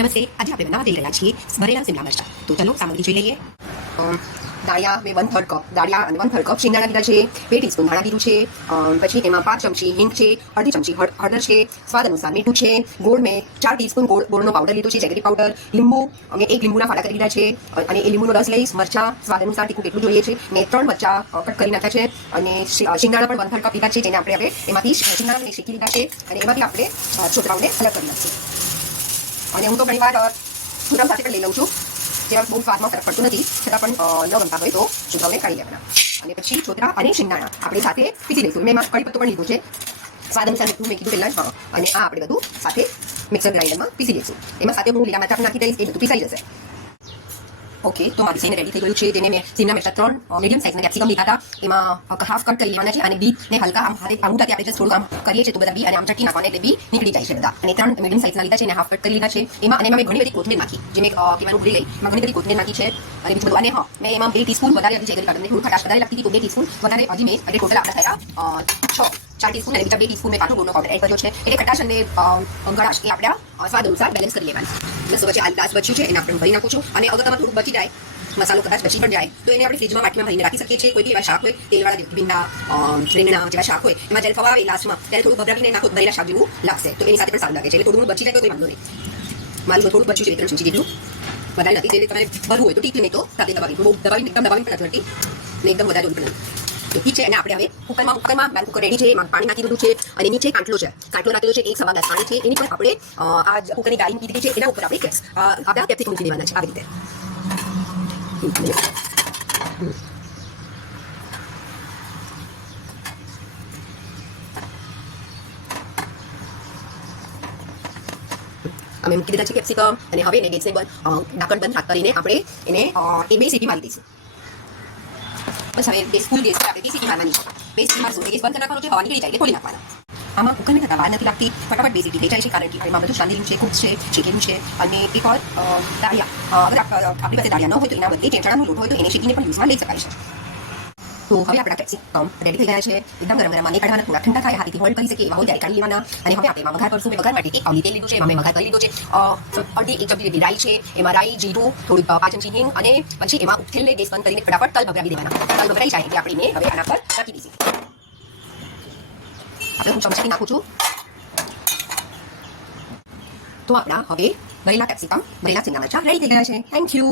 નમસ્તે, આજે આપણે બનાવવા જઈ રહ્યા છીએ ભરેલા શિમલા મરચાં. તો ચલો સામગ્રી જોઈ લઈએ. દાળિયા મેં 1/3 કપ દાળિયા અને 1/3 કપ શિંગદાણા લીધા છે, 2 ટીસ્પૂન ધાણા લીધું છે, પછી તેમાં 5 ચમચી હિંગ છે, અડધી ચમચી હળદર છે, સ્વાદ અનુસાર મીઠું છે, ગોળ મેં 4 ટીસ્પૂન ગોળનો પાવડર લીધો છે, જેગરી પાવડર, લીંબુ અમે 1 લીંબુના ફાડા કરી લીધા છે અને એ લીંબુનો રસ લઈશ, મરચાં સ્વાદ અનુસાર તીખું કેટલું જોઈએ છે, મેં 3 મરચાં કટ કરી નાખ્યા છે અને શિંગદાણા પણ 1/3 કપ લીધા છે, જેને આપણે હવે એમાંથી શિંગદાણાને શેકી લીધા છે અને એમાંથી આપણે છોતરાઓને અલગ કરી નાખીશું. અને હું તો ઘણી વાર છોતરાઓ સાથે પણ લઈ લઉં છું, જેમાં બહુ સ્વાદમાં ફરક પડતો નથી, છતાં પણ ન ગમતા હોય તો છોતરાઓને કાઢી લેવાના. અને પછી છોતરા અને શિંગદાણા આપણે સાથે પીસી લઈશું. મેં એમાં કઢી પત્તો પણ લીધો છે, સ્વાદ અનુસાર મીઠું મેં કીધું પહેલાં જ. અને આ આપણે બધું સાથે મિક્સર ગ્રાઇન્ડરમાં પીસી લઈશું. એમાં સાથે હું લીલા મરચાં નાખી દઈશ, એ બધું પીસાઈ જશે. ઓકે, તો મારી સેને રેડી થઈ ગયું છે, જેને મેં શિમલા મિર્ચા 3 મીડિયમ સાઇઝના કેપ્સિકમ લીધા હતા, એમાં હાફ કટ કરી લેવાના છે અને બીને હલકા આમ હાથે અંગૂઠાથી આપણે થોડું આમ કરીએ છીએ તો બધા બી અને આમ ચટકી નાખવાના એટલે બી નીકળી જાય છે બધા. અને 3 મીડિયમ સાઇઝના લીધા છે અને હાફ કટ કરી લીધા છે. એમાં અને એમાં મેં ઘણી બધી કોથમીર નાખી, જે મેં કહેવાનું ભૂલી ગઈ, એમાં ઘણી બધી કોથમીર નાખી છે અને બીજું બધું. અને હા, મેં એમાં 2 ટીસ્પૂન વધારે હતી જેગરી પાવડર, થોડું ખટાશ વધારે લાગતી હતી તો 2 ટીસ્પૂન વધારે હજી મેં એટલે ટોટલ આપણે થયા 4 ટીસ્પૂન અને બીજા 2 ટીસ્પૂન મેં કાઠું ગોળનો પાવડર એડ કર્યો છે. એટલે ખટાશ અને ગળાશ એ આપણે સ્વાદ અનુસાર બેલેન્સ કરી લેવાની. બસ વચ્ચે આ ગ્લાસ બચ્યું છે એને આપણે ભરી નાખું છું. અને અગર તમારે થોડું બચી જાય, મસાલો કદાચ બચી પણ જાય તો એને આપણે ફ્રીજમાં વાટકીમાં ભરીને રાખી શકીએ છીએ. કોઈ બી એવા શાક હોય, તેલવાળા ભીંડા, રીંગણા જેવા શાક હોય, એમાં જ્યારે ખવાવે લાસ્ટમાં ત્યારે થોડું ભભરાવીને નાખો, ભરેલા શાક જેવું લાગશે, તો એની સાથે પણ સારું લાગે છે. એટલે થોડું બચી જાય તો કોઈ વાંધો નહીં. મારું થોડું બચ્યું છે 3 ચમચી જેટલું, વધારે નથી. એટલે તમારે ભરવું હોય તો ઠીક, નહીં તો સાથે દબાવી, બહુ દબાવીને એકદમ દબાવીને પણ નથી ને એકદમ વધારે પણ નથી. તો ઠીક છે. અને આપણે હવે કુકરમાં કુકર રેડી છે, એમાં પાણી નાખી દીધું છે અને નીચે કાંટલો નાખેલો છે, 1 સવા ગ્લાસ પાણી છે, એની પર આપણે આ કુકરની ગાળી મૂકી દીધી છે, એના ઉપર આપણે આપણા કેપ્સિકમ મૂકી દેવાના છે આવી રીતે. અમે મૂકી દીધા છે કેપ્સિકમ અને હવે એને ગેસને ઢાંકણ બંધ કરીને આપણે એને 2 સીટી મારી દઈશું. બસ હવે ફૂલ ગેસ પર આપણે 2 સીટી મારવાની છે. 2 સીટી મારશું એટલે ગેસ બંધ નાખવાનો છે, હવા નીકળી જાય એટલે ખોલી નાખવાના. આમાં કુકરને થતા વાર નથી લાગતી, ફટાફટ 2 સીટી થઈ જાય છે, કારણ કે એમાં બધું શાંતિનું છે, કૂક છે, શેકેલું છે. અને એક ઓર દાળિયા, અગર આપણી પાસે દાળિયા ન હોય તો એના બદલે ચણાનો લોટ હોય તો એને શેકીને પણ યુઝમાં લઈ શકાય છે. તો હવે આપણા કેપ્સિકમ રેડી થઈ ગયા છે, એકદમ ગરમ ગરમ નહીં કાઢવાના, થોડા ઠંડા થાય, હાથેથી હોલ્ડ કરી શકે એવા હોય ત્યારે કાઢી લેવાના. અને હવે આપણે એમાં વઘાર કરશું. મેં વઘાર માટે 1 પાવલી તેલ લીધું છે, એમાં મેં વઘાર કરી લીધો છે, અડધી 1 ચમચી જેટલી રાઈ છે, એમાં રાઈ, જીરું, થોડી 5 ચમચી હિંગ અને પછી એમાં છેલ્લે ગેસ બંધ કરીને ફટાફટ તલ ભભરાવી દેવાના. તલ ભભરાઈ જાય એટલે આપણે હવે આના પર નાખી દઈશું. આપણે હું ચમચી નાખું છું. તો આપણા હવે ભરેલા કેપ્સિકમ, ભરેલા શિમલા મરચાં રેડી થઈ ગયા છે. Thank you.